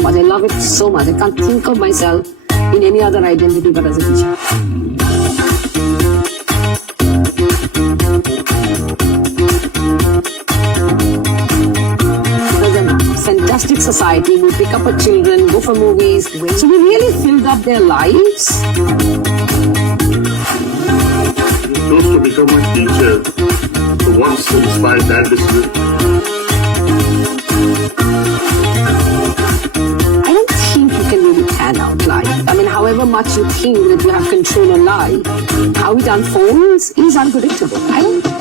so much. I love it so much. I can't think of myself in any other identity but as a teacher. Fantastic society. We pick up our children, go for movies. So we really filled up their lives. You chose to become a teacher. So what's inspired that decision? I don't think you can really plan out life. I mean, however much you think that you have control on life, how it unfolds is unpredictable. I don't.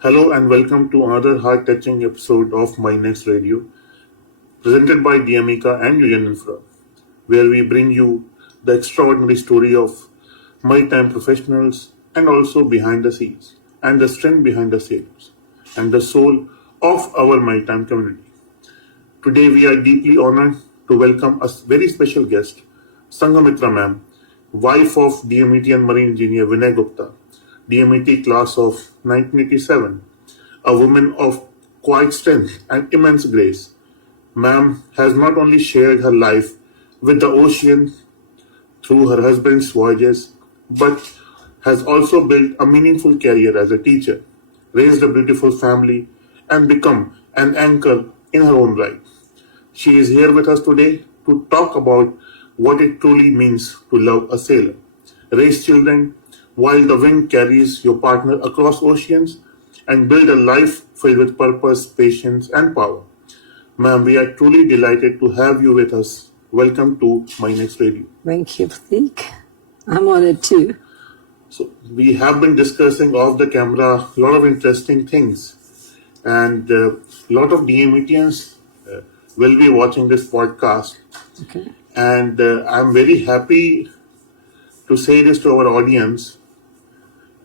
Hello and welcome to another heart-touching episode of MarineX Radio, presented by DMECA and Yugen Infra, where we bring you the extraordinary story of maritime professionals and also behind the scenes, and the strength behind the sailors, and the soul of our maritime community. Today we are deeply honored to welcome a very special guest, Sanghamitra Ma'am, wife of DMET and Marine Engineer Vinay Gupta, DMET Class of 1987, a woman of quiet strength and immense grace. Ma'am has not only shared her life with the ocean through her husband's voyages, but has also built a meaningful career as a teacher, raised a beautiful family, and become an anchor in her own right. She is here with us today to talk about what it truly means to love a sailor, raise children, while the wind carries your partner across oceans, and build a life filled with purpose, patience, and power. Ma'am, we are truly delighted to have you with us. Welcome to MarineX Radio. Thank you, Pratik. I'm honored too. So, we have been discussing off the camera a lot of interesting things, and a lot of DMETians will be watching this podcast. Okay. And I'm very happy to say this to our audience,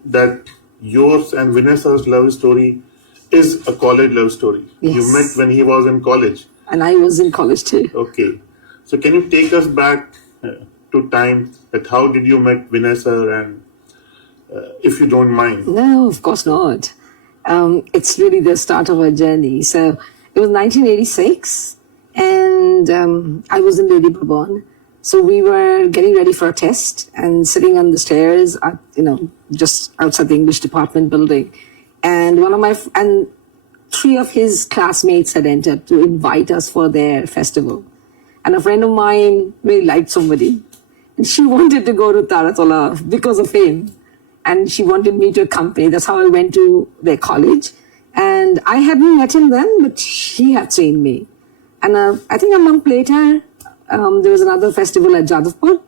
that yours and Vanessa's love story is a college love story. Yes. You met when he was in college. And I was in college too. Okay. So can you take us back to time that how did you met Vanessa, and if you don't mind? No, of course not. It's really the start of our journey. So it was 1986 and I was in Lady Bourbon. So we were getting ready for a test and sitting on the stairs, at, just outside the English department building. And three of his classmates had entered to invite us for their festival. And a friend of mine really liked somebody. And she wanted to go to Taratola because of him. And she wanted me to accompany. That's how I went to their college. And I hadn't met him then, but he had seen me. And I think a month later, there was another festival at Jadavpur.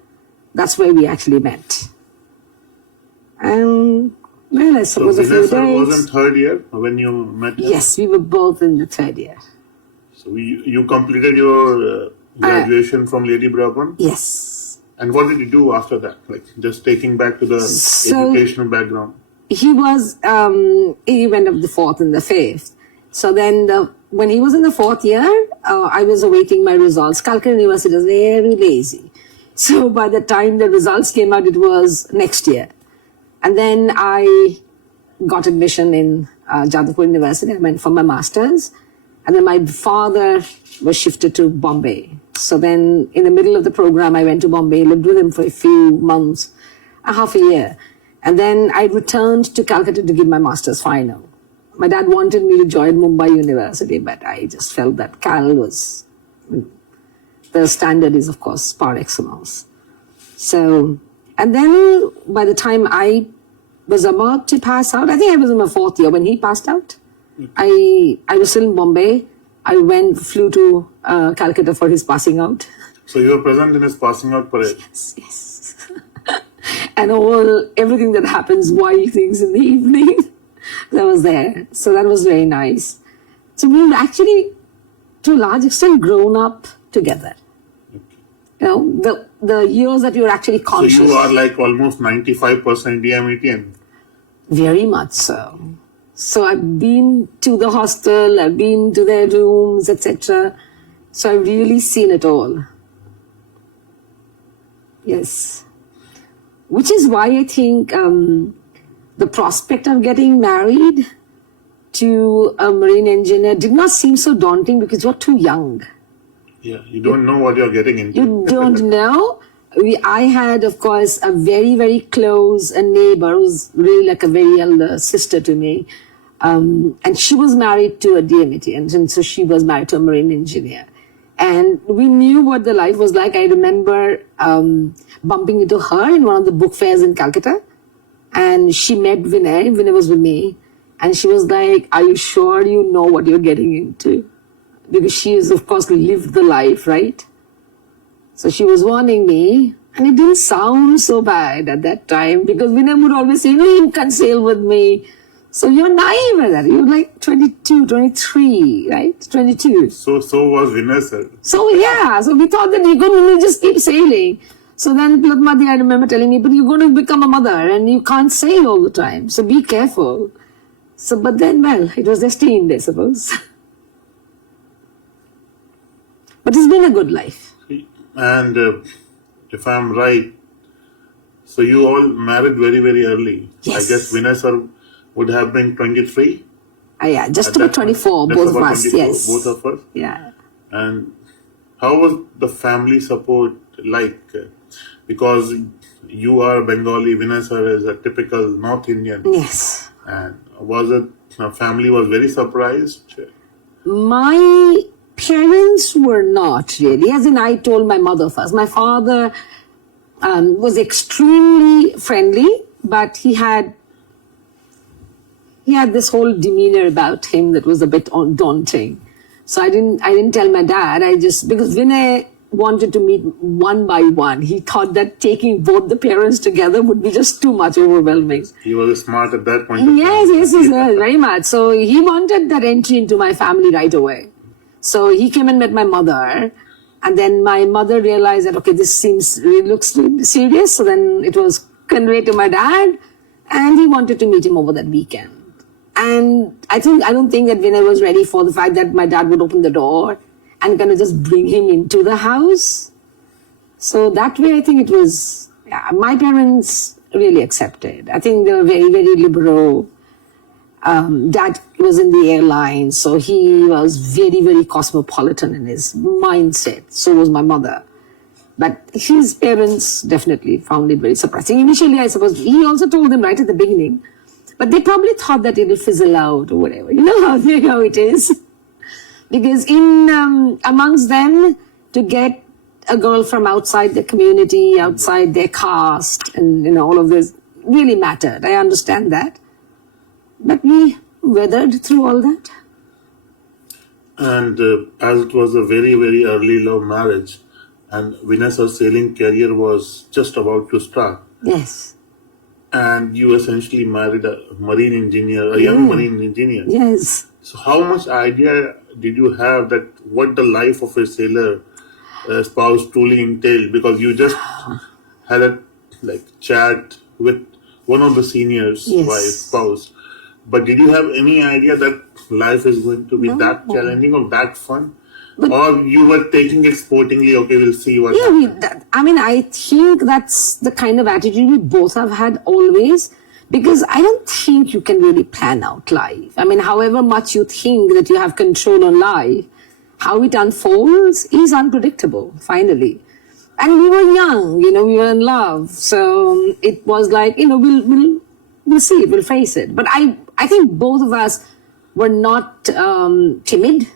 That's where we actually met. And, well, I suppose so a few days. Vanessa was in third year when you met him? Yes, we were both in the third year. So you completed your graduation from Lady Bourbon? Yes. And what did you do after that? Like, just taking back to the educational background. He was, he went up the fourth and the fifth. So then when he was in the fourth year, I was awaiting my results. Calcutta University was very lazy. So by the time the results came out, it was next year. And then I got admission in Jadavpur University. I went for my master's. And then my father was shifted to Bombay. So then in the middle of the program, I went to Bombay, lived with him for a few months, half a year. And then I returned to Calcutta to give my master's final. My dad wanted me to join Mumbai University, but I just felt that Cal was, the standard is, of course, par excellence. So, and then by the time I was about to pass out, I think I was in my fourth year when he passed out. I was still in Bombay. I flew to Calcutta for his passing out. So you were present in his passing out parade? Yes. And everything that happens, wild things in the evening, that was there. So that was very nice. So we've actually, to a large extent, grown up together. Okay. The years that you're actually conscious. So you are like almost 95% DMETian. Very much so. So I've been to the hostel, I've been to their rooms, etc. So I've really seen it all. Yes. Which is why I think the prospect of getting married to a marine engineer did not seem so daunting because you're too young. Yeah, you don't know what you're getting into. You don't know. I had, of course, a very, very close neighbor who's really like a very elder sister to me. And she was married to a DMET, and so she was married to a marine engineer. And we knew what the life was like. I remember bumping into her in one of the book fairs in Calcutta. And she met Vinay. Vinay was with me. And she was like, are you sure you know what you're getting into? Because she has, of course, lived the life, right? So she was warning me. And it didn't sound so bad at that time. Because Vinay would always say, no, you can't sail with me. So you're naive at that. You're like 22, 23, right? 22. So was Vanessa. So yeah, so we thought that you're going to just keep sailing. So then Padmati, I remember telling me, but you're going to become a mother and you can't sail all the time. So be careful. So, but then, well, it was destined, I suppose. But it's been a good life. And if I'm right, so you all married very, very early. Yes. I guess Vanessa would have been 23. Yeah, just about 24, both of us, yes. Both of us. Yeah. And how was the family support like? Because you are Bengali, Vanessa is a typical North Indian. Yes. And was it, family was very surprised? My parents were not really, as in I told my mother first. My father was extremely friendly, but he had this whole demeanor about him that was a bit daunting. So I didn't tell my dad. Because Vinay wanted to meet one by one. He thought that taking both the parents together would be just too much overwhelming. He was smart at that point. Yes, very much. So he wanted that entry into my family right away. So he came and met my mother. And then my mother realized that, okay, this looks serious. So then it was conveyed to my dad. And he wanted to meet him over that weekend. And I don't think that Vinay was ready for the fact that my dad would open the door and kind of just bring him into the house. So that way, I think it was, my parents really accepted. I think they were very, very liberal. Dad was in the airline, so he was very, very cosmopolitan in his mindset. So was my mother. But his parents definitely found it very surprising. Initially, I suppose, he also told them right at the beginning, but they probably thought that it will fizzle out or whatever. You know how it is. Because amongst them, to get a girl from outside the community, outside their caste, and all of this really mattered. I understand that. But we weathered through all that. And as it was a very, very early love marriage, and Vanessa's sailing career was just about to start. Yes. And you essentially married a marine engineer, a young marine engineer. Yes. So how much idea did you have that what the life of a sailor spouse truly entailed? Because you just had a chat with one of the seniors, spouse. But did you have any idea that life is going to be that challenging or that fun? But, or you were taking it sportingly, okay, we'll see what happens. I think that's the kind of attitude we both have had always. Because I don't think you can really plan out life. However much you think that you have control on life, how it unfolds is unpredictable, finally. And we were young, we were in love. So it was like, we'll see it, we'll face it. But I think both of us were not timid.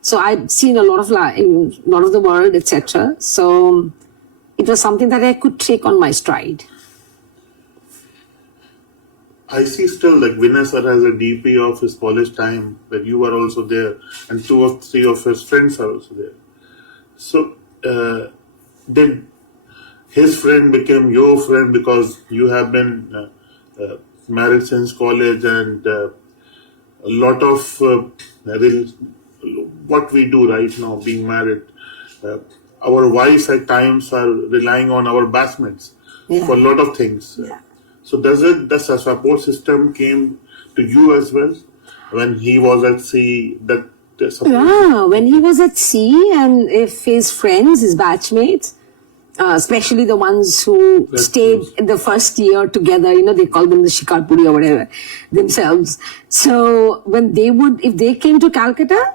So I'd seen a lot of life, a lot of the world, etc. So it was something that I could take on my stride. I see still Vanessa has a DP of his college time where you were also there and 2 or 3 of his friends are also there. So did his friend become your friend because you have been married since college and a lot of what we do right now being married, our wives at times are relying on our batsmates for a lot of things. Yeah. So does a support system came to you as well when he was at sea? When he was at sea, and if his friends, his batchmates, especially the ones who stayed in the first year together, they call them the Shikarpuri or whatever themselves. So when if they came to Calcutta,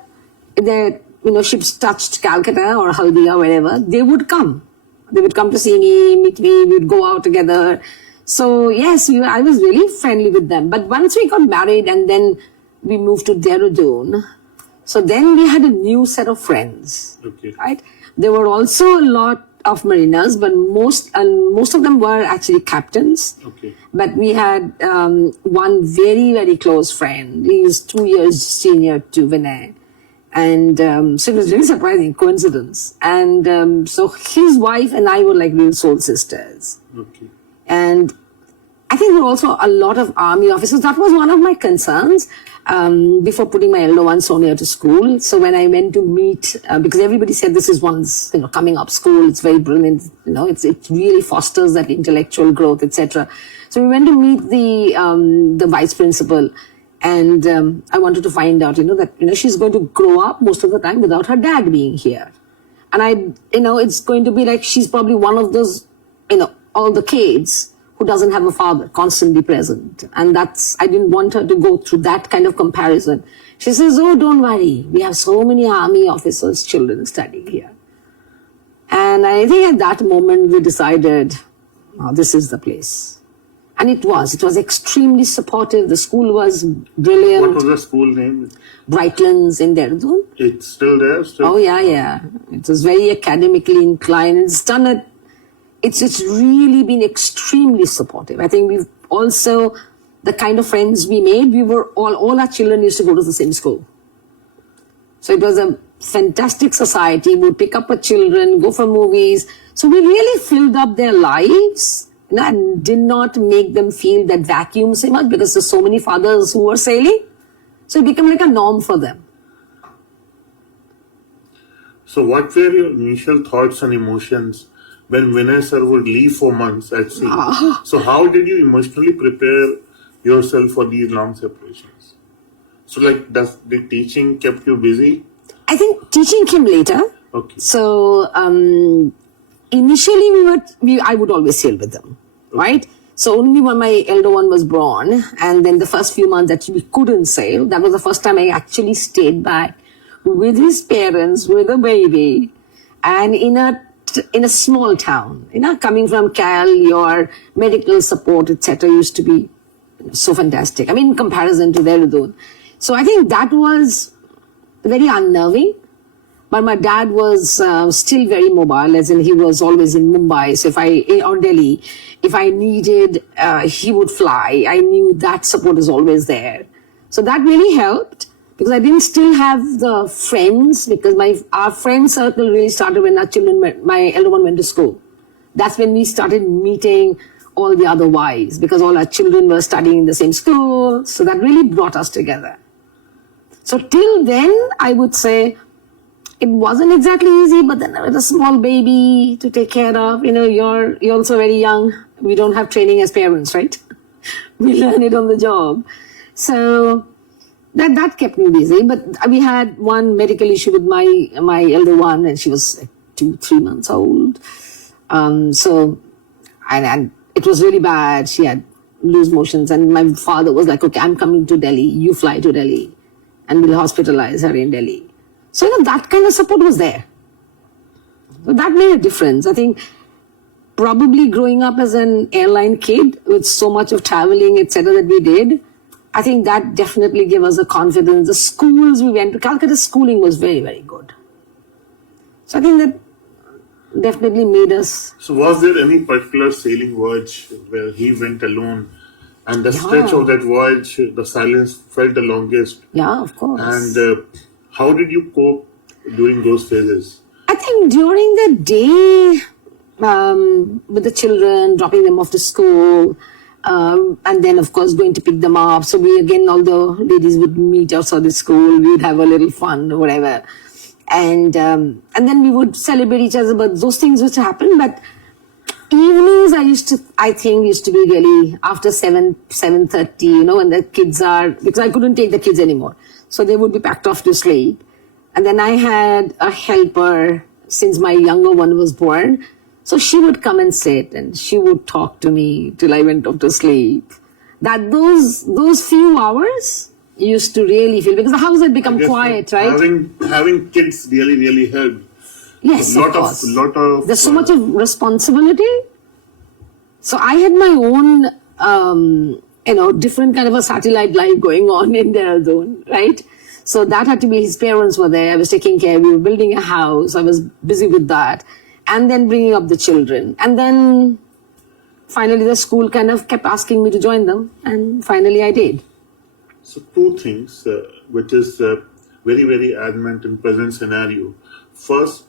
their ships touched Calcutta or Haldia or wherever, they would come. They would come to see me, meet me, we would go out together. So yes, I was really friendly with them. But once we got married and then we moved to Dehradun, so then we had a new set of friends. Okay. Right? There were also a lot of mariners, but most of them were actually captains. Okay. But we had one very, very close friend. He was 2 years senior to Vinay. And so it was really surprising coincidence. And so his wife and I were like real soul sisters. Okay. And I think there were also a lot of army officers. That was one of my concerns before putting my elder one Sonia to school. So when I went to meet, because everybody said this is one's coming up school, it's very brilliant, it really fosters that intellectual growth, etc. So we went to meet the vice principal. And I wanted to find out, that, she's going to grow up most of the time without her dad being here. And it's going to be like she's probably one of those, all the kids who doesn't have a father constantly present. And I didn't want her to go through that kind of comparison. She says, oh, don't worry. We have so many army officers' children studying here. And I think at that moment we decided, oh, this is the place. And it was extremely supportive. The school was brilliant. What was the school name? Brightlands in Dehradun. It's still there? Oh, yeah. It was very academically inclined. It's really been extremely supportive. I think we've also, the kind of friends we made, all our children used to go to the same school. So it was a fantastic society. We'd pick up our children, go for movies. So we really filled up their lives. And did not make them feel that vacuum so much because there's so many fathers who were sailing. So it became like a norm for them. So what were your initial thoughts and emotions when Vinay sir would leave for months at sea? So how did you emotionally prepare yourself for these long separations? So did teaching kept you busy? I think teaching came later. Okay. So initially I would always sail with them, right? So only when my elder one was born, and then the first few months that we couldn't sail, that was the first time I actually stayed back with his parents, with a baby, and in a small town. Coming from Cal, your medical support, etc., used to be so fantastic. I mean, in comparison to Dehradun. So I think that was very unnerving. But my dad was still very mobile, as in he was always in Mumbai. So or Delhi, if I needed, he would fly. I knew that support is always there. So that really helped because I didn't still have the friends because our friend circle really started when my elder one went to school. That's when we started meeting all the other wives because all our children were studying in the same school. So that really brought us together. So till then, I would say, it wasn't exactly easy, but then with a small baby to take care of, you're also very young. We don't have training as parents, right? We learn it on the job. So that kept me busy. But we had one medical issue with my elder one, and she was 2-3 months old. And it was really bad. She had loose motions, and my father was like, okay, I'm coming to Delhi. You fly to Delhi, and we'll hospitalize her in Delhi. So, that kind of support was there. So that made a difference. I think probably growing up as an airline kid with so much of traveling, etc., that we did, I think that definitely gave us the confidence. The schools we went to, Calcutta schooling was very, very good. So I think that definitely made us... So was there any particular sailing voyage where he went alone and the stretch of that voyage, the silence felt the longest? Yeah, of course. And how did you cope during those phases? I think during the day, with the children, dropping them off to school, and then of course going to pick them up. So all the ladies would meet outside the school, we would have a little fun or whatever. And then we would celebrate each other, but those things used to happen. But Evenings I think used to be really after 7:30, when the kids are, because I couldn't take the kids anymore. So they would be packed off to sleep. And then I had a helper since my younger one was born. So she would come and sit and she would talk to me till I went off to sleep. That those few hours used to really feel, because the house had become quiet, right? Having kids really helped. Yes, lot of course. Lot of There's so much of responsibility. So I had my own, different kind of a satellite life going on in Dehradun, right? So that had to be, his parents were there. I was taking care. We were building a house. I was busy with that. And then bringing up the children. And then finally the school kind of kept asking me to join them. And finally I did. So two things, which is very adamant in present scenario. First,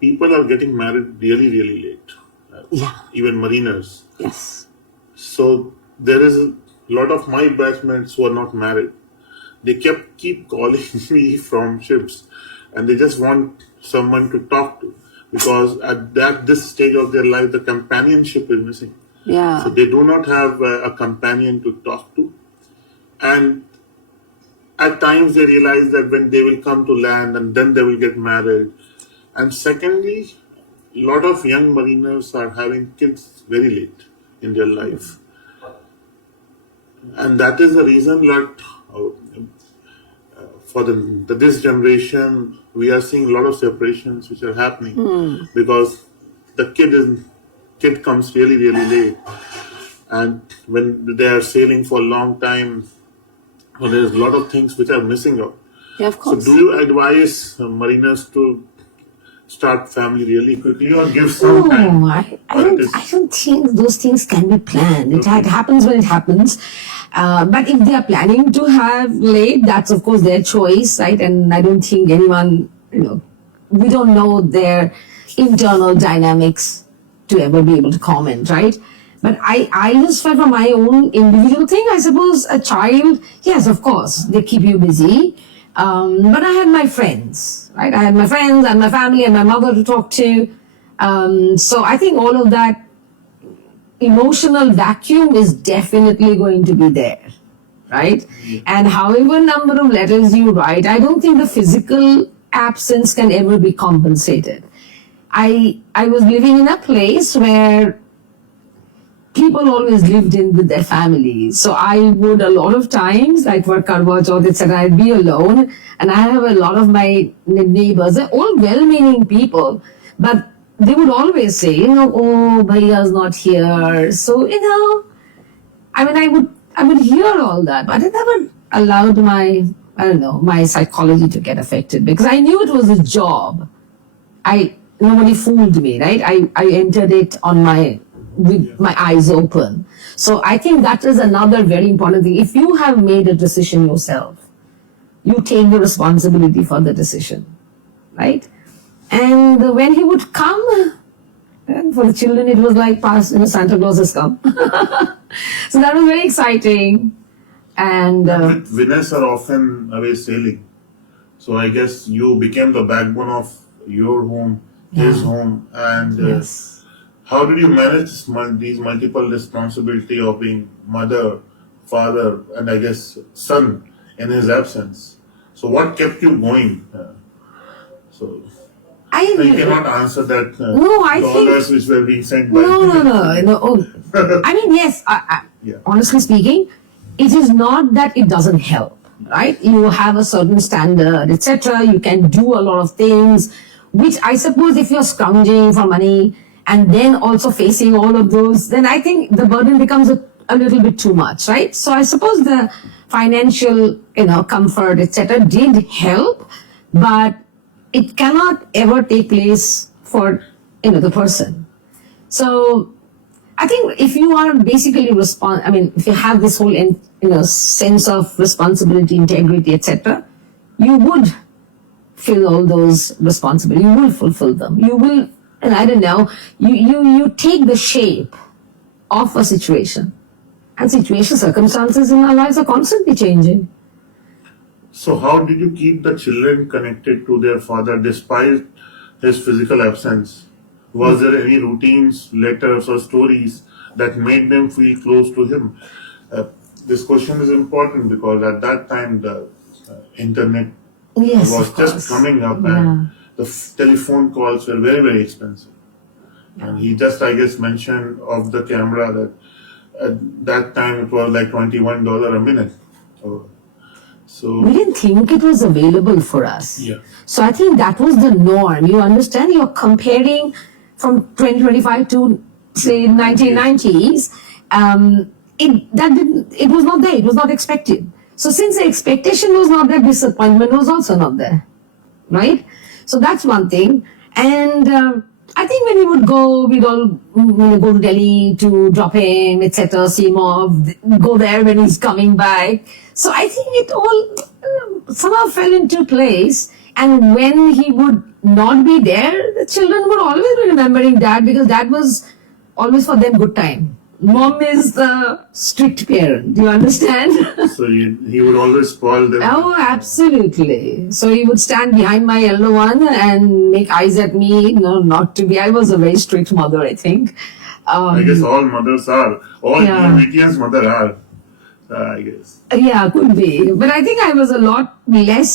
people are getting married really late. Even mariners. Yes. So there is a lot of my batchmates who are not married. They keep calling me from ships, and they just want someone to talk to, because at this stage of their life, the companionship is missing. Yeah. So they do not have a companion to talk to, and at times they realize that when they will come to land, and then they will get married. And secondly, a lot of young mariners are having kids very late in their life. And that is the reason that for this generation, we are seeing a lot of separations which are happening because the kid comes really late. And when they are sailing for a long time, there's a lot of things which are missing out. Yeah, of course. So do you advise mariners to start family really quickly or give some time? I don't think those things can be planned. It happens when it happens. But if they are planning to have late, that's of course their choice, right? And I don't think anyone, we don't know their internal dynamics to ever be able to comment, right? But I just felt from my own individual thing, I suppose a child, yes, of course, they keep you busy. But I had my friends, right? I had my friends and my family and my mother to talk to. So I think all of that emotional vacuum is definitely going to be there, right? And however number of letters you write, I don't think the physical absence can ever be compensated. I was living in a place where people always lived in with their families. So I would a lot of times, like for Karwa Chauth, etc., I'd be alone, and I have a lot of my neighbors, they're all well-meaning people, but they would always say, oh, Bhaiya's not here. So, I would hear all that, but it never allowed my psychology to get affected, because I knew it was a job. Nobody fooled me, right? I entered it with my eyes open. So I think that is another very important thing. If you have made a decision yourself, you take the responsibility for the decision, right? And when he would come, and for the children it was like Santa Claus has come. So that was very exciting. And with Vanessa often away sailing, so I guess you became the backbone of your home, his home, and yes. How did you manage these multiple responsibility of being mother, father, and I guess son in his absence? So what kept you going? You cannot answer that. No, I think which were being sent by. No. Oh, I mean, yes. Honestly speaking, it is not that it doesn't help, right? You have a certain standard, etc. You can do a lot of things, which I suppose if you're scrounging for money and then also facing all of those, then I think the burden becomes a little bit too much, right? So I suppose the financial, comfort, etc. did help, but it cannot ever take place for, the person. So I think if you are basically if you have this whole, sense of responsibility, integrity, etc., you would fill all those responsibilities. You will fulfill them. You will, and I don't know, you take the shape of a situation. And circumstances in our lives are constantly changing. So how did you keep the children connected to their father despite his physical absence? Was there any routines, letters, or stories that made them feel close to him? This question is important because at that time the internet Yes, was of just course. coming up Yeah. and the telephone calls were very, very expensive. And he just, I guess, mentioned of the camera that at that time it was like $21 a minute. So We didn't think it was available for us. yeah, So I think that was the norm. You understand? You're comparing from 2025 to say 1990s. It was not there. It was not expected. So since the expectation was not there, disappointment was also not there, right? So that's one thing. And I think when we would go, we'd all go to Delhi to drop him, etc., see him off, go there when he's coming back. So I think it all somehow fell into place. And when he would not be there, the children would always be remembering Dad because Dad was always for them good time. Mom is the strict parent. Do you understand? so he would always call them. Oh, absolutely. So he would stand behind my elder one and make eyes at me. No, not to be. I was a very strict mother, I think. I guess all mothers are. All Yeah. DMETians mother are. I guess. Yeah, could be. But I think I was a lot less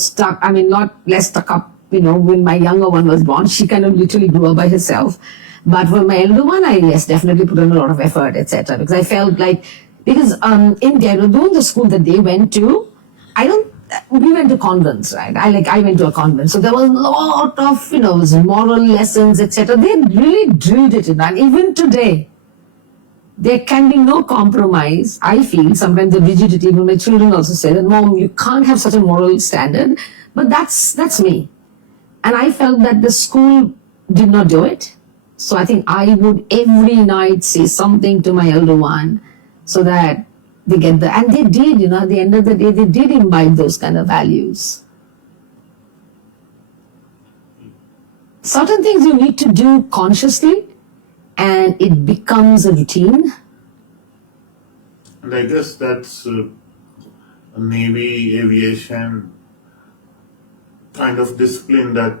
stuck. I mean, lot less stuck up. When my younger one was born, she kind of literally grew up by herself. But for my elder one, I definitely put in a lot of effort, etc. Because I felt like in Dehradun, the school that they went to, we went to convents, right? I went to a convent, so there was a lot of moral lessons, etc. They really drilled it in, and even today, there can be no compromise. I feel sometimes the rigidity. Even my children also say that, Mom, you can't have such a moral standard. But that's me, and I felt that the school did not do it. So I think I would every night say something to my elder one so that they get and they did, at the end of the day, they did imbibe those kind of values. Certain things you need to do consciously and it becomes a routine. And I guess that's Navy, aviation kind of discipline that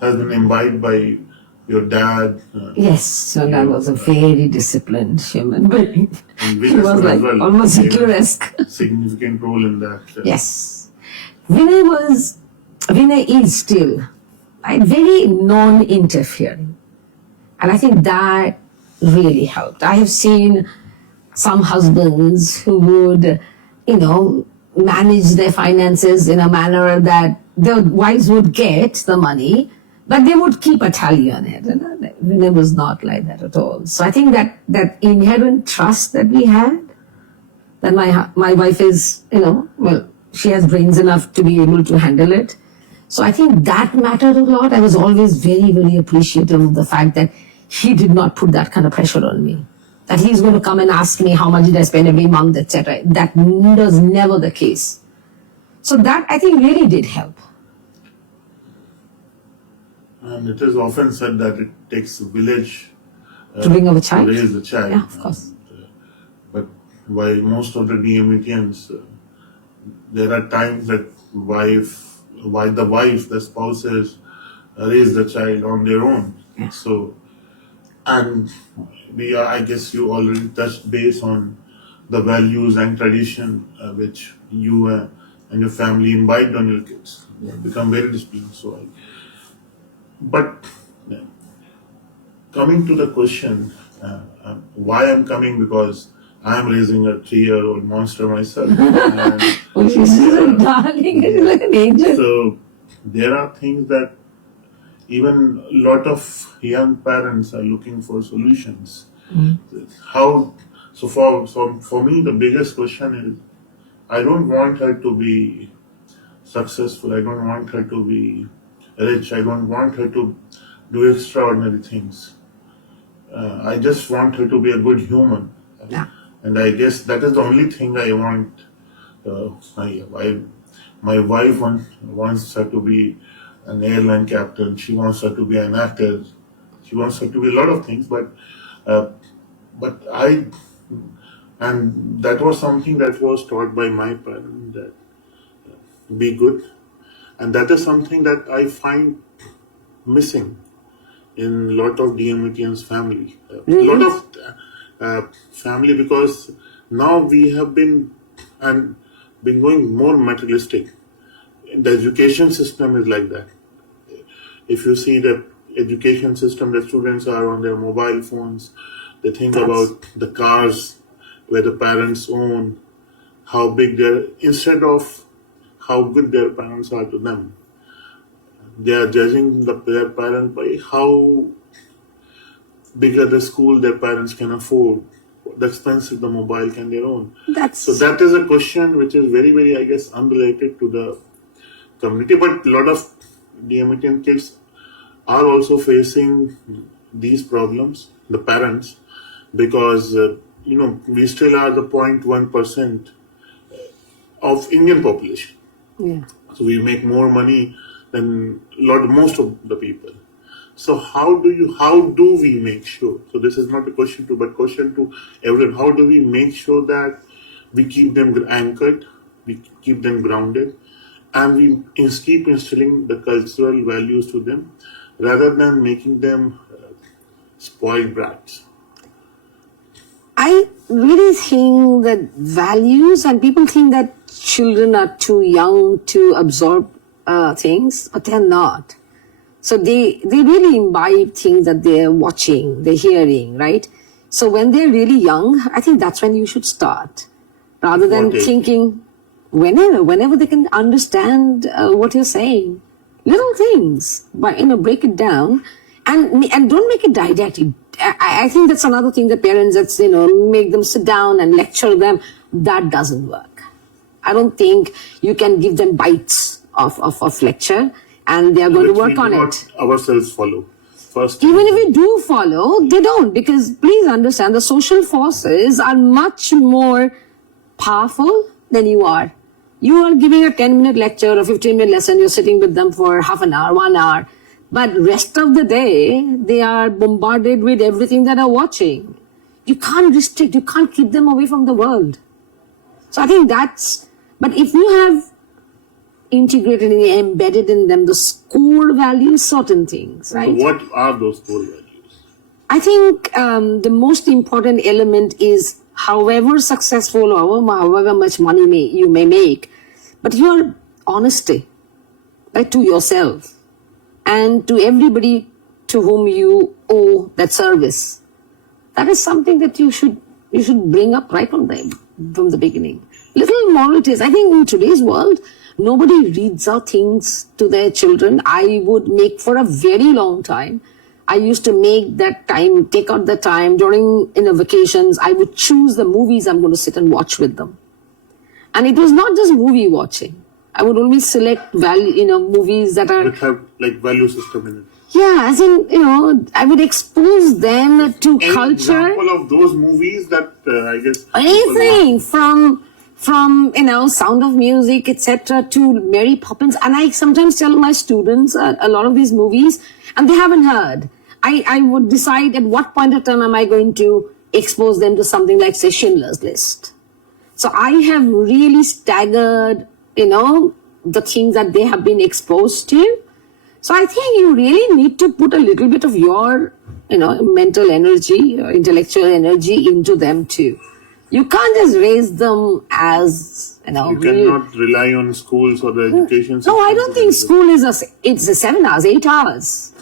has been imbibed by your dad. Yes, so that was a very disciplined human being. He was like well almost played Hitler-esque. a significant role in that. Yes. Vinay is still very non-interfering. And I think that really helped. I have seen some husbands who would, manage their finances in a manner that the wives would get the money, but they would keep a tally on it. Vinay was not like that at all. So I think that inherent trust that we had, that my wife is, she has brains enough to be able to handle it. So I think that mattered a lot. I was always very, very appreciative of the fact that he did not put that kind of pressure on me. That he's going to come and ask me how much did I spend every month, etc. That was never the case. So that I think really did help. And it is often said that it takes a village To bring up a child? to raise a child. Yeah, of course. But while most of the DMETians, there are times that the spouses raise the child on their own. Yeah. So, and I guess you already touched base on the values and tradition which you and your family imbibed on your kids. They become very disciplined. But coming to the question, why I'm coming, because I'm raising a 3-year-old monster myself. Oh, she's a darling. She's like an angel. So there are things that even a lot of young parents are looking for solutions. For me, the biggest question is, I don't want her to be successful. I don't want her to be rich. I don't want her to do extraordinary things. I just want her to be a good human. Yeah. And I guess that is the only thing I want. My wife wants her to be an airline captain. She wants her to be an actor. She wants her to be a lot of things. But that was something that was taught by my parents, that be good. And that is something that I find missing in lot of DMETians family. Really? Lot of family, because now we have been going more materialistic. The education system is like that. If you see the education system, the students are on their mobile phones. They think about the cars where the parents own, how big instead of how good their parents are to them. They are judging their parents by how bigger the school their parents can afford, the expensive the mobile can their own. So that is a question which is very, very, I guess, unrelated to the community. But a lot of DMETian kids are also facing these problems, the parents, because we still are the 0.1% of Indian population. Yeah. So we make more money than most of the people. So how do we make sure? So this is not a question but question to everyone. How do we make sure that we keep them anchored, we keep them grounded, and we keep instilling the cultural values to them, rather than making them spoiled brats? I really think that values, and people think that children are too young to absorb things, but they're not. So they really imbibe things that they're watching, they're hearing, right? So when they're really young, I think that's when you should start, rather than thinking whenever they can understand what you're saying. Little things, but break it down, and don't make it didactic. I think that's another thing that parents, that's make them sit down and lecture them. That doesn't work. I don't think you can give them bites of lecture, and they are going to work on it. Ourselves follow first. Even if we do follow, they don't, because please understand, the social forces are much more powerful than you are. You are giving a 10-minute lecture or 15-minute lesson, you're sitting with them for half an hour, 1 hour. But rest of the day, they are bombarded with everything that are watching. You can't restrict, you can't keep them away from the world. So I think but if you have integrated and embedded in them the core values, certain things, right? So what are those core values? I think the most important element is, however successful or however much money you may make, but your honesty, right, to yourself and to everybody to whom you owe that service. That is something that you should bring up right from the beginning. Little moralities. I think in today's world, nobody reads out things to their children. I would make for a very long time. I used to make that time, take out the time during vacations. I would choose the movies I'm going to sit and watch with them. And it was not just movie watching. I would always select movies that are... That have like value system in it. Yeah, as in, I would expose them to culture. An example of those movies that I guess... Anything from Sound of Music, etc., to Mary Poppins. And I sometimes tell my students a lot of these movies, and they haven't heard. I would decide at what point of time am I going to expose them to something like, say, Schindler's List. So I have really staggered, the things that they have been exposed to. So I think you really need to put a little bit of your, mental energy, or intellectual energy into them too. You can't just raise them as, You cannot rely on schools or the education system. No, I don't think school it's 7 hours, 8 hours.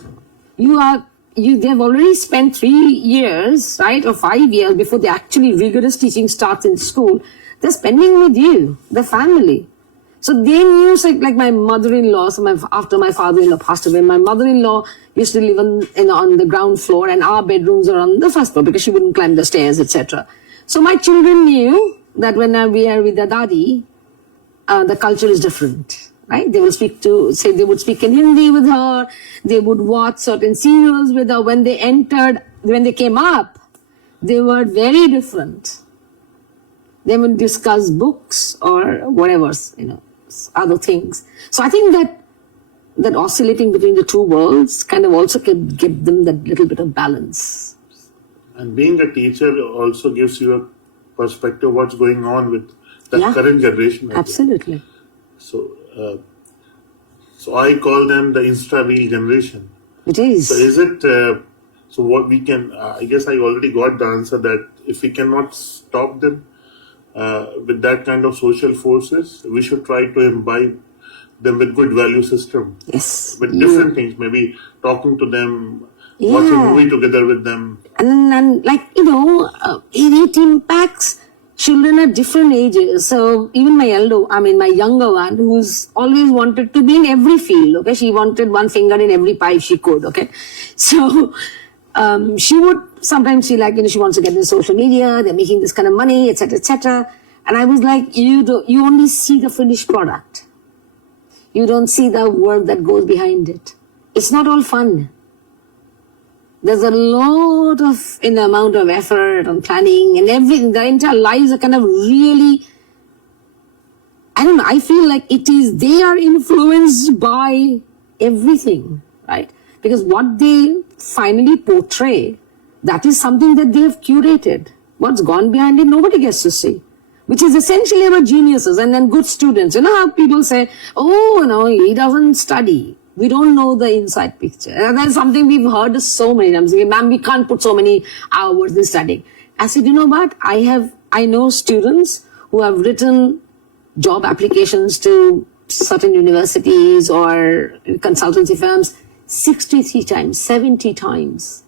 They've already spent 3 years, right, or 5 years before the actually rigorous teaching starts in school. They're spending with you, the family. So they knew, like my mother-in-law, after my father-in-law passed away, my mother-in-law used to live on the ground floor, and our bedrooms are on the first floor because she wouldn't climb the stairs, etc. So my children knew that when we are with the daddy, the culture is different, right? They would speak in Hindi with her. They would watch certain serials with her. When they came up, they were very different. They would discuss books or whatever, other things. So I think that oscillating between the two worlds kind of also can give them that little bit of balance. And being a teacher also gives you a perspective of what's going on with the current generation. Absolutely. So I call them the Insta Reel generation. It is. So is it, so what we can, I guess I already got the answer that if we cannot stop them with that kind of social forces, we should try to imbibe them with good value system. Yes. With different things, maybe talking to them, Yeah. watching movie together with them. And like, it impacts children at different ages. So even my younger one, who's always wanted to be in every field, okay? She wanted one finger in every pie she could, okay? So she would sometimes feel like, she wants to get into social media, they're making this kind of money, etc., etc. And I was like, you only see the finished product. You don't see the work that goes behind it. It's not all fun. There's a lot of amount of effort and planning and everything. Their entire lives are kind of really, I don't know, I feel like they are influenced by everything, right? Because what they finally portray, that is something that they have curated. What's gone behind it, nobody gets to see. Which is essentially about geniuses and then good students. You know how people say, he doesn't study. We don't know the inside picture. And that's something we've heard so many times. Ma'am, we can't put so many hours in studying. I said, you know what? I know students who have written job applications to certain universities or consultancy firms 63 times, 70 times.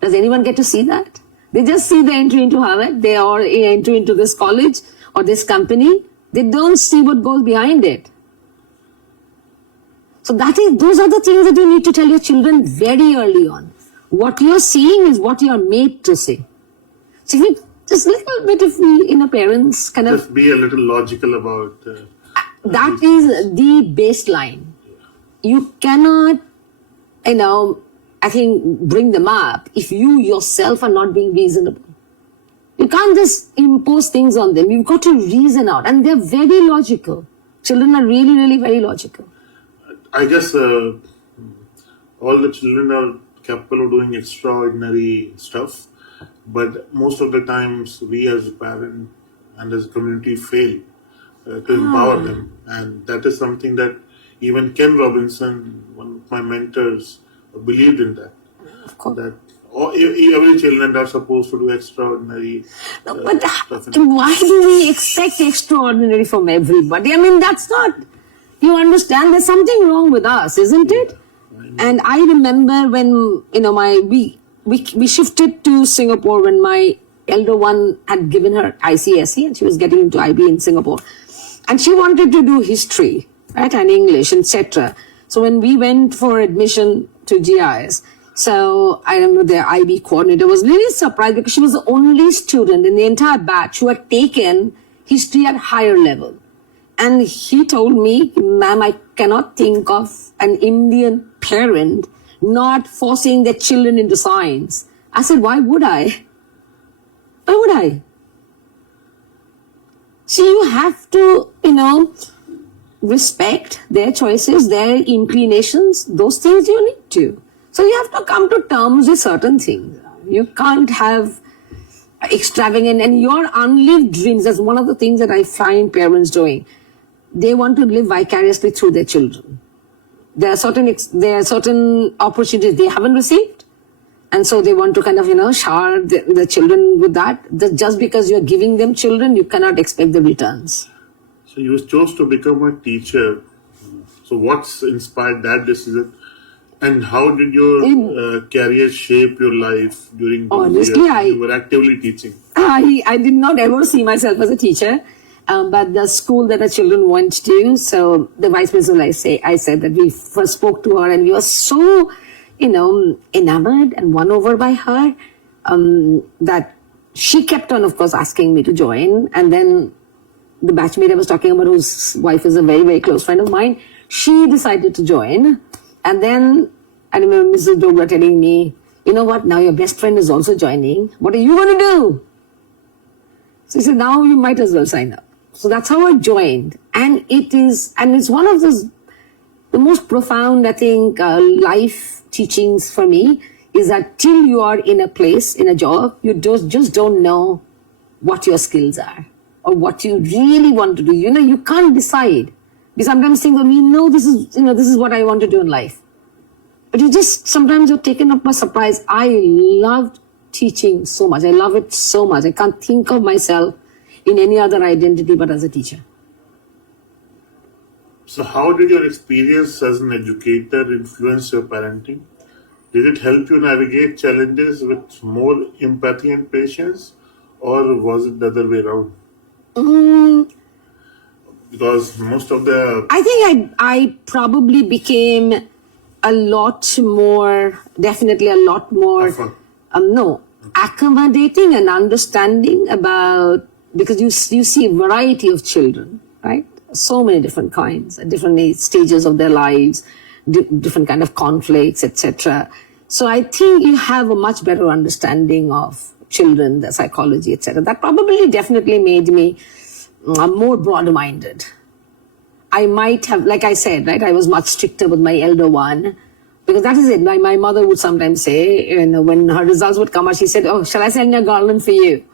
Does anyone get to see that? They just see the entry into Harvard, or entry into this college or this company. They don't see what goes behind it. So those are the things that you need to tell your children very early on. What you're seeing is what you're made to see. So just a little bit of parents kind of... Just be a little logical about... that is the baseline. You cannot, I think, bring them up if you yourself are not being reasonable. You can't just impose things on them. You've got to reason out. And they're very logical. Children are really, really very logical. I guess all the children are capable of doing extraordinary stuff, but most of the times we as a parent and as a community fail to empower them. And that is something that even Ken Robinson, one of my mentors, believed in that. Of course. That every children are supposed to do extraordinary but stuff. why do we expect extraordinary from everybody? That's not... You understand there's something wrong with us, isn't it? And I remember when, we shifted to Singapore when my elder one had given her ICSE and she was getting into IB in Singapore. And she wanted to do history, right, and English, etc. So when we went for admission to GIS, so I remember the IB coordinator was really surprised because she was the only student in the entire batch who had taken history at higher level. And he told me, ma'am, I cannot think of an Indian parent not forcing their children into science. I said, why would I? Why would I? So you have to, respect their choices, their inclinations, those things you need to. So you have to come to terms with certain things. You can't have extravagant and your unlived dreams. That's one of the things that I find parents doing. They want to live vicariously through their children. There are certain opportunities they haven't received. And so they want to kind of, shower the children with that. Just because you're giving them children, you cannot expect the returns. So you chose to become a teacher. So what's inspired that decision? And how did your career shape your life during those years when you were actively teaching? I did not ever see myself as a teacher. But the school that the children went to, so the vice principal, I said that we first spoke to her and we were so, enamored and won over by her, that she kept on, of course, asking me to join. And then the batchmate I was talking about, whose wife is a very, very close friend of mine, she decided to join. And then I remember Mrs. Dogra telling me, you know what, now your best friend is also joining. What are you going to do? So she said, now you might as well sign up. So that's how I joined. And it's one of the most profound, I think, life teachings for me is that till you are in a place, in a job, you just don't know what your skills are or what you really want to do. You can't decide. We sometimes think that we know this is what I want to do in life. But sometimes you're taken up by surprise. I loved teaching so much. I love it so much. I can't think of myself in any other identity but as a teacher. So how did your experience as an educator influence your parenting? Did it help you navigate challenges with more empathy and patience, or was it the other way around? Because most of the... I think I probably became a lot more, definitely a lot more, accommodating and understanding about, because you see a variety of children, right? So many different kinds at different stages of their lives, different kind of conflicts, etc. So I think you have a much better understanding of children, their psychology, etc. That probably definitely made me more broad-minded. I might have, like I said, right, I was much stricter with my elder one, because that is it. My mother would sometimes say, when her results would come out, she said, "Oh, shall I send a garland for you?"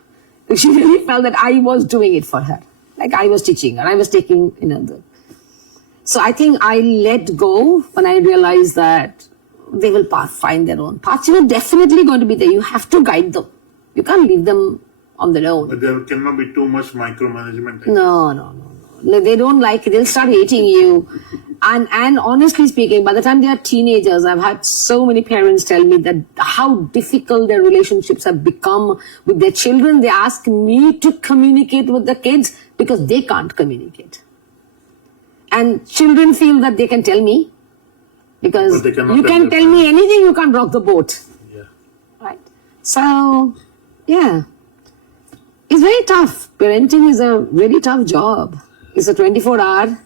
She really felt that I was doing it for her. Like I was teaching her, I was taking, So I think I let go when I realized that they will find their own paths. You're definitely going to be there. You have to guide them. You can't leave them on their own. But there cannot be too much micromanagement. No. They don't like it. They'll start hating you. And honestly speaking, by the time they are teenagers, I've had so many parents tell me that how difficult their relationships have become with their children. They ask me to communicate with the kids because they can't communicate. And children feel that they can tell me because you can tell me anything, you can't rock the boat. Yeah. Right? So, yeah. It's very tough. Parenting is a very tough job. It's a 24-hour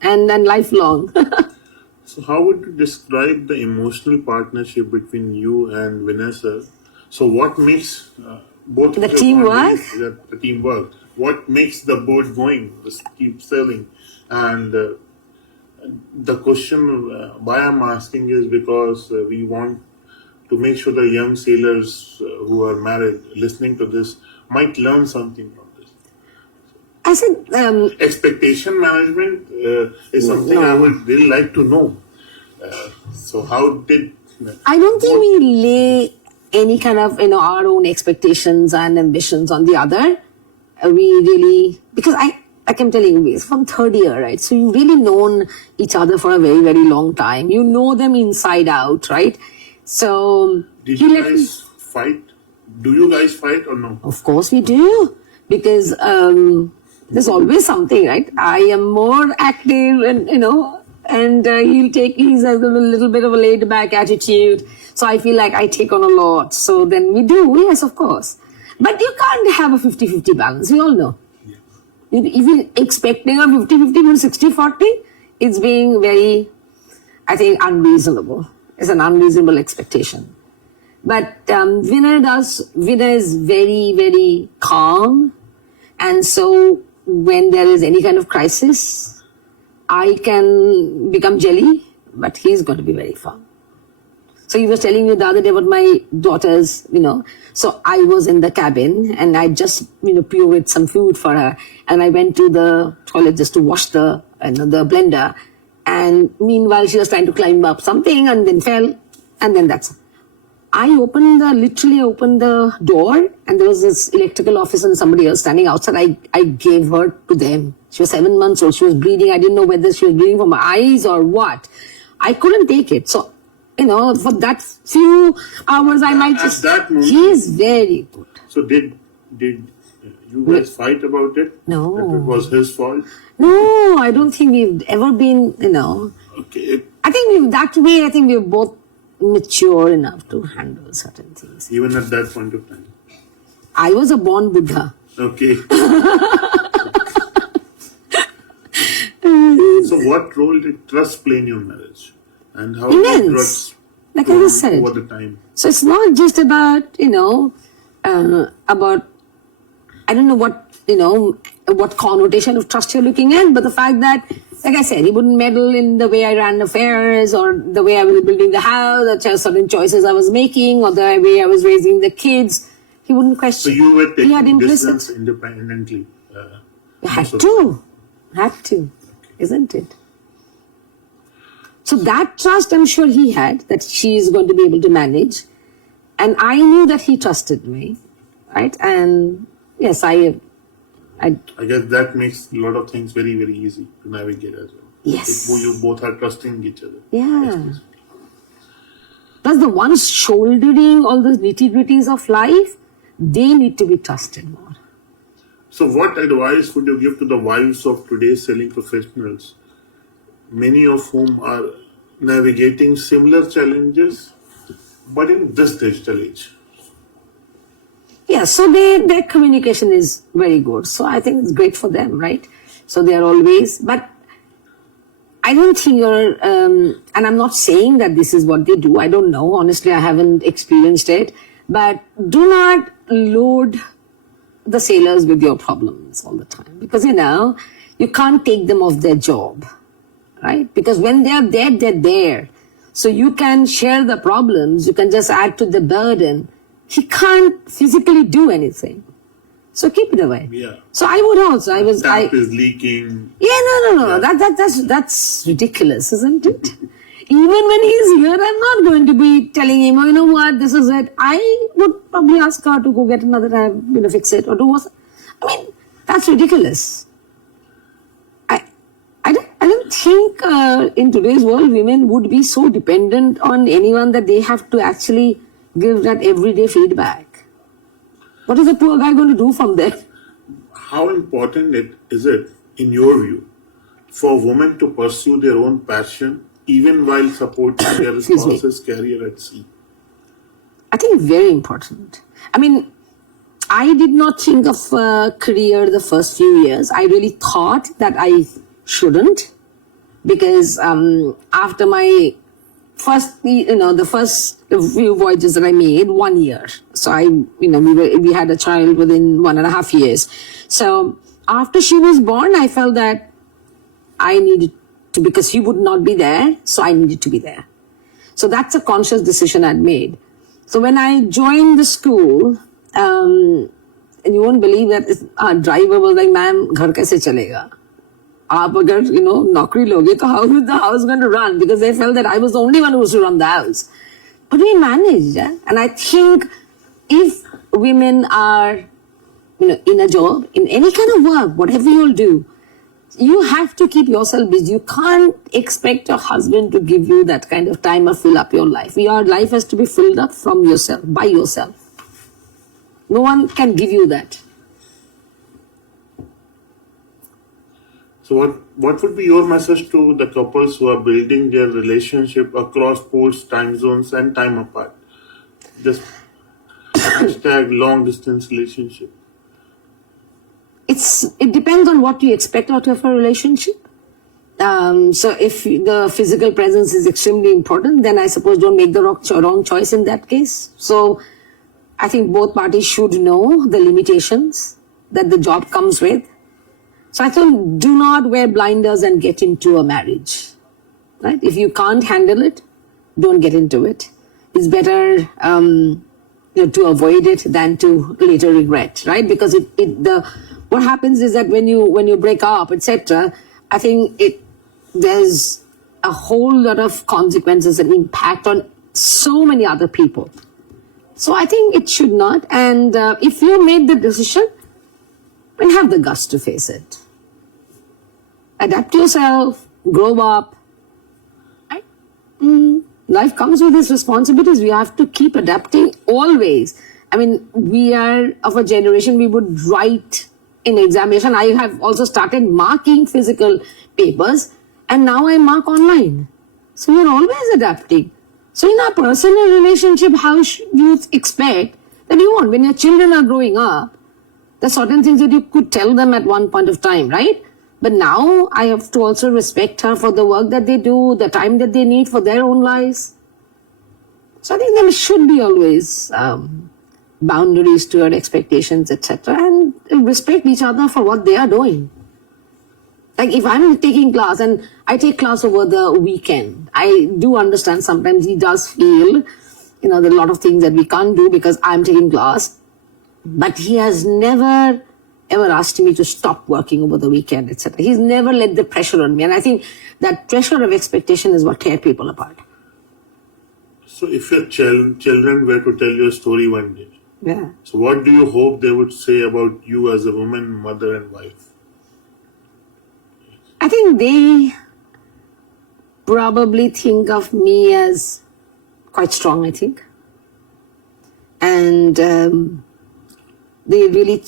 and then lifelong. So how would you describe the emotional partnership between you and Vanessa? So what makes both the teamwork? The teamwork. What makes the boat going? Just keep sailing. And the question why I'm asking is because we want to make sure the young sailors who are married listening to this might learn something from this. I said... expectation management is something I would really like to know. So how did... I don't think we lay any kind of, our own expectations and ambitions on the other. We really... Because like I'm telling you, it's from third year, right? So you've really known each other for a very, very long time. You know them inside out, right? So... Did you guys fight? Do you guys fight or no? Of course we do. Because there's always something, right? I am more active and, and he's a little bit of a laid back attitude. So I feel like I take on a lot. So then we do, yes, of course. But you can't have a 50-50 balance. We all know. Yeah. If you're expecting a 50-50 or 60-40, it's being very, I think, unreasonable. It's an unreasonable expectation. But Vinay is very, very calm. And so when there is any kind of crisis, I can become jelly, but he's going to be very firm. So he was telling me the other day about my daughters, So I was in the cabin and I just, pureed some food for her. And I went to the toilet just to wash the blender. And meanwhile, she was trying to climb up something and then fell. And then I literally opened the door and there was this electrical officer and somebody else standing outside. I gave her to them. She was 7 months old. She was bleeding. I didn't know whether she was bleeding from her eyes or what. I couldn't take it. So, for that few hours, I might just... At that moment, he is very good. So did you guys fight about it? No. That it was his fault? No, I don't think we've ever been, Okay. I think we're both mature enough to handle certain things. Even at that point of time? I was a born Buddha. Okay. So what role did trust play in your marriage? And how did trust like I just said, over the time? So it's not just about, about, I don't know what connotation of trust you're looking at, but the fact that, like I said, he wouldn't meddle in the way I ran affairs or the way I was building the house or certain choices I was making or the way I was raising the kids. He wouldn't question. So you were taking decisions independently? Had to, isn't it? So that trust, I'm sure he had, that she is going to be able to manage. And I knew that he trusted me, right? And yes, I guess that makes a lot of things very, very easy to navigate as well. Yes. If you both are trusting each other. Yeah. Plus the ones shouldering all the nitty-gritties of life, they need to be trusted more. So what advice would you give to the wives of today's selling professionals, many of whom are navigating similar challenges, but in this digital age? Yeah, so their communication is very good. So I think it's great for them, right? So they are always, but I don't think and I'm not saying that this is what they do. I don't know. Honestly, I haven't experienced it. But do not load the sailors with your problems all the time. Because, you can't take them off their job, right? Because when they're there, they're there. So you can share the problems. You can just add to the burden. He can't physically do anything. So keep it away. Yeah. So I would also, Tap is leaking. Yeah, no. Yeah. That's ridiculous, isn't it? Even when he's here, I'm not going to be telling him, you know what, this is it. I would probably ask her to go get another tab, fix it or do what. I mean, that's ridiculous. I don't think in today's world, women would be so dependent on anyone that they have to actually give that everyday feedback. What is the poor guy going to do from there? How important is it, in your view, for women to pursue their own passion even while supporting their spouse's career at sea? I think very important. I mean, I did not think of a career the first few years. I really thought that I shouldn't, because after my the first few voyages that I made, 1 year. So we had a child within 1.5 years. So after she was born, I felt that I needed to, because she would not be there, so I needed to be there. So that's a conscious decision I'd made. So when I joined the school, and you won't believe that our driver was like, "Ma'am, ghar kaise chalega? Aap agar, naukri loge, to how is the house going to run?" Because they felt that I was the only one who was to run the house. But we managed, yeah? And I think if women are, in a job, in any kind of work, whatever you'll do, you have to keep yourself busy. You can't expect your husband to give you that kind of time or fill up your life. Your life has to be filled up from yourself, by yourself. No one can give you that. So what would be your message to the couples who are building their relationship across ports, time zones and time apart? Just hashtag long distance relationship. It depends on what you expect out of a relationship. So if the physical presence is extremely important, then I suppose don't make the wrong choice in that case. So I think both parties should know the limitations that the job comes with. So I think do not wear blinders and get into a marriage, right? If you can't handle it, don't get into it. It's better to avoid it than to later regret, right? Because what happens is that when you break up, etc., I think there's a whole lot of consequences and impact on so many other people. So I think it should not. And if you made the decision, then have the guts to face it. Adapt yourself, grow up. Right? Life comes with its responsibilities. We have to keep adapting always. I mean, we are of a generation, we would write in examination. I have also started marking physical papers, and now I mark online. So you're always adapting. So in a personal relationship, how you expect that you want? When your children are growing up, there's certain things that you could tell them at one point of time, right? But now I have to also respect her for the work that they do, the time that they need for their own lives. So I think there should be always boundaries to your expectations, etc. And respect each other for what they are doing. Like if I'm taking class and I take class over the weekend, I do understand sometimes he does feel, there are a lot of things that we can't do because I'm taking class. But he has never ever asked me to stop working over the weekend, etc. He's never let the pressure on me. And I think that pressure of expectation is what tear people apart. So if your children were to tell you a story one day, Yeah. so what do you hope they would say about you as a woman, mother and wife? I think they probably think of me as quite strong, I think. And they really,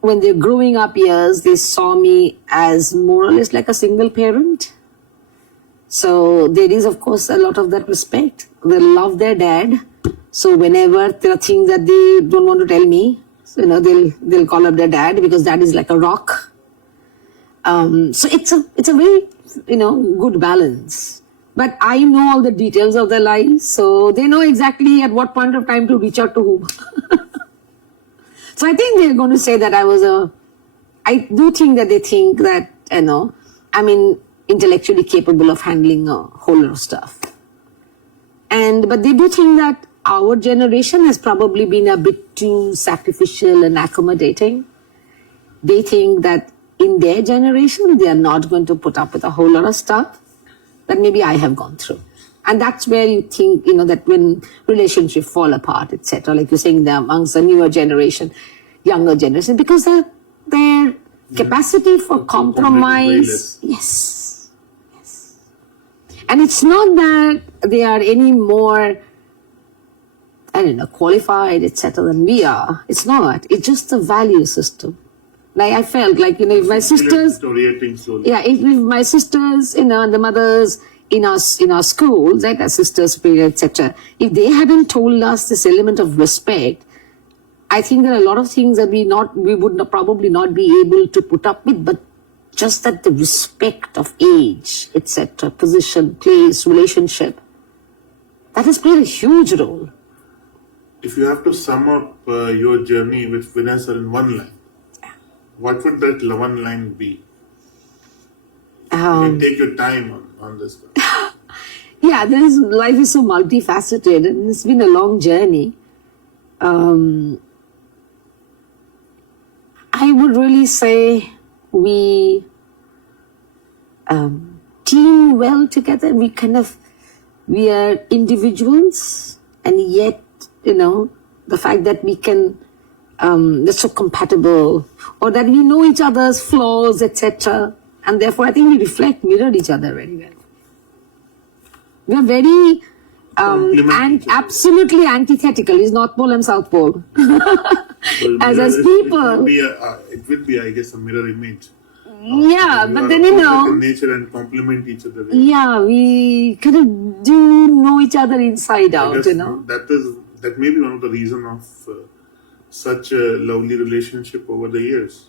when they're growing up years, they saw me as more or less like a single parent. So there is, of course, a lot of that respect. They love their dad. So whenever there are things that they don't want to tell me, so, they'll call up their dad because dad is like a rock. So it's a very, good balance. But I know all the details of their lives, so they know exactly at what point of time to reach out to whom. So I think they're going to say that I do think that they think that, I'm intellectually capable of handling a whole lot of stuff. But they do think that our generation has probably been a bit too sacrificial and accommodating. They think that in their generation, they are not going to put up with a whole lot of stuff that maybe I have gone through. And that's where you think, that when relationships fall apart, etc., like you're saying, they're amongst the newer generation, younger generation, because their capacity for compromise, yes. And it's not that they are any more, qualified, etc., than we are. It's not. It's just the value system. Like I felt like, if my sisters, if my sisters, the mothers in our schools, like our sisters, etc., if they hadn't told us this element of respect, I think there are a lot of things that we would probably not be able to put up with, but just that the respect of age, etc., position, place, relationship, that has played a huge role. If you have to sum up your journey with Vanessa in one line, what would that one line be? You can take your time on this one. Yeah, life is so multifaceted and it's been a long journey. I would really say we team well together. We are individuals, and yet, the fact that we can, they're so compatible, or that we know each other's flaws, etc. And therefore, I think we mirror each other very well. We are very absolutely antithetical. It's North Pole and South Pole. As people. It will be, I guess, a mirror image. Yeah, but then in nature and complement each other. Yeah, we kind of do know each other inside out, That may be one of the reasons of such a lovely relationship over the years.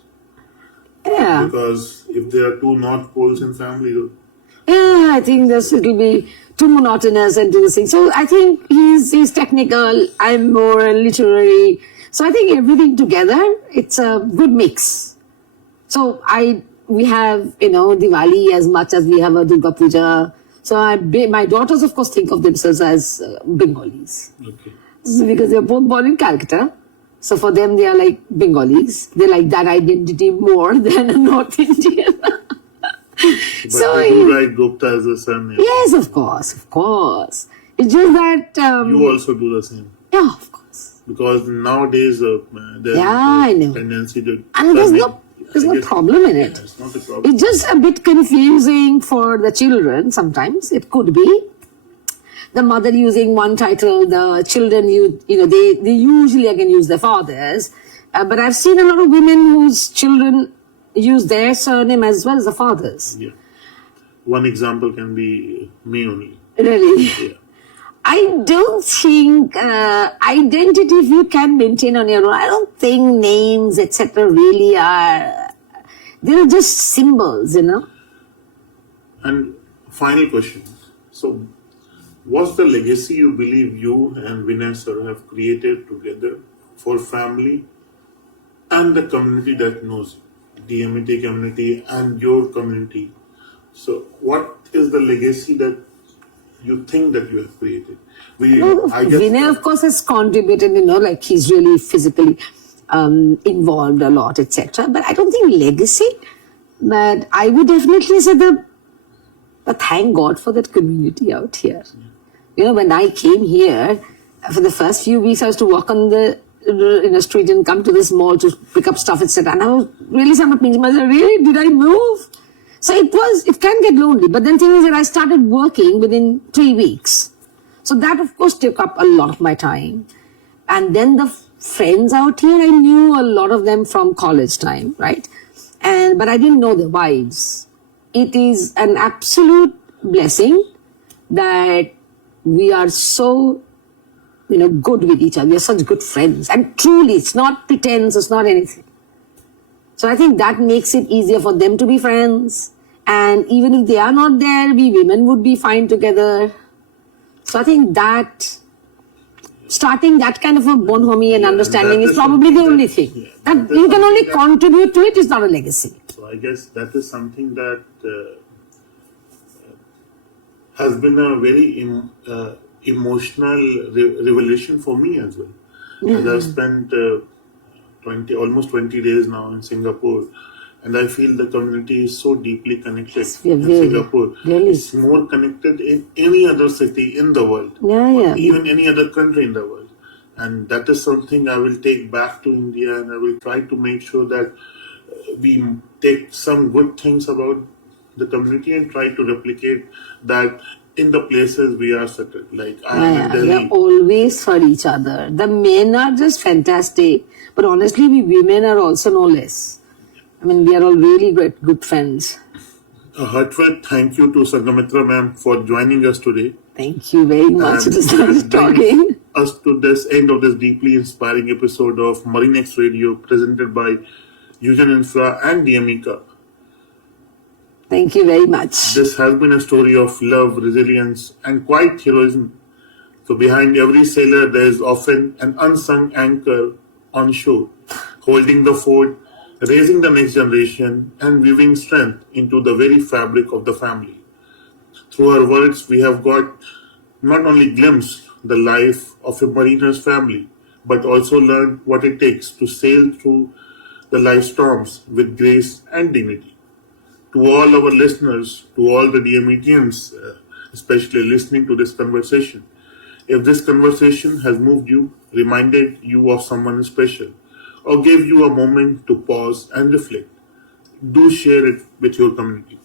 Yeah. Because if there are two North Poles in family, I think it'll be too monotonous and do the thing. So I think he's technical, I'm more literary. So I think everything together, it's a good mix. So we have, Diwali as much as we have a Durga Puja. So my daughters, of course, think of themselves as Bengalis. Okay. Because they're both born in Calcutta. So for them, they are like Bengalis. They like that identity more than a North Indian. But you do write Gupta as a surname. Yes, of course. It's just that... you also do the same. Yeah, of course. Because nowadays, there's I know. tendency to... And there's no problem in it. Yeah, it's not a problem. It's just a bit confusing for the children sometimes. It could be. The mother using one title, the children, they usually again use their fathers. But I've seen a lot of women whose children use their surname as well as the father's. Yeah. One example can be me only. Really? Yeah. I don't think identity, if you can maintain on your own, I don't think names, etc. really are, they're just symbols, And final question. So, what's the legacy you believe you and Vinay sir have created together for family and the community that knows you, DMET community and your community? So, what is the legacy that you think that you have created? Vinay, of course, has contributed, like he's really physically involved a lot, etc. But I don't think legacy. But I would definitely say but thank God for that community out here. When I came here, for the first few weeks, I was to walk on the street and come to this mall to pick up stuff, etc. And I was really somewhat thinking, really, did I move? So it can get lonely. But then thing is that I started working within 3 weeks. So that, of course, took up a lot of my time. And then the friends out here, I knew a lot of them from college time, right? But I didn't know their wives. It is an absolute blessing that we are so, good with each other. We are such good friends. And truly, it's not pretense, it's not anything. So I think that makes it easier for them to be friends. And even if they are not there, we women would be fine together. So I think that starting that kind of a bonhomie and understanding is probably the only thing. That you can only contribute to it is not a legacy. So I guess that is something that has been a very emotional revelation for me as well. As I've spent almost 20 days now in Singapore, and I feel the community is so deeply connected in Singapore. Really. It's more connected in any other city in the world, or even any other country in the world. And that is something I will take back to India, and I will try to make sure that we take some good things about the community and try to replicate that in the places we are settled. Like I am in Delhi. We are always for each other. The men are just fantastic, but honestly, we women are also no less. We are all really good friends. A heartfelt thank you to Sanghamitra Ma'am for joining us today. Thank you very much. It was nice talking. Us to this end of this deeply inspiring episode of MarineX Radio, presented by Yugen, Infra and DMECA. Thank you very much. This has been a story of love, resilience, and quiet heroism. So behind every sailor, there is often an unsung anchor on shore, holding the fort, raising the next generation, and weaving strength into the very fabric of the family. Through her words, we have got not only glimpsed the life of a mariner's family, but also learned what it takes to sail through the life storms with grace and dignity. To all our listeners, to all the DMETians, especially listening to this conversation, if this conversation has moved you, reminded you of someone special, or gave you a moment to pause and reflect, do share it with your community.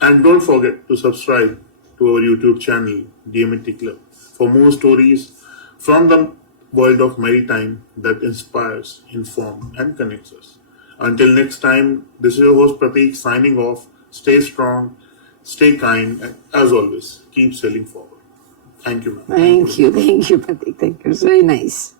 And don't forget to subscribe to our YouTube channel, DMET Club, for more stories from the world of maritime that inspires, informs, and connects us. Until next time, this is your host Prateek signing off. Stay strong, stay kind, and as always, keep sailing forward. Thank you, ma'am. Thank you, Prateek. Thank you. It's very nice.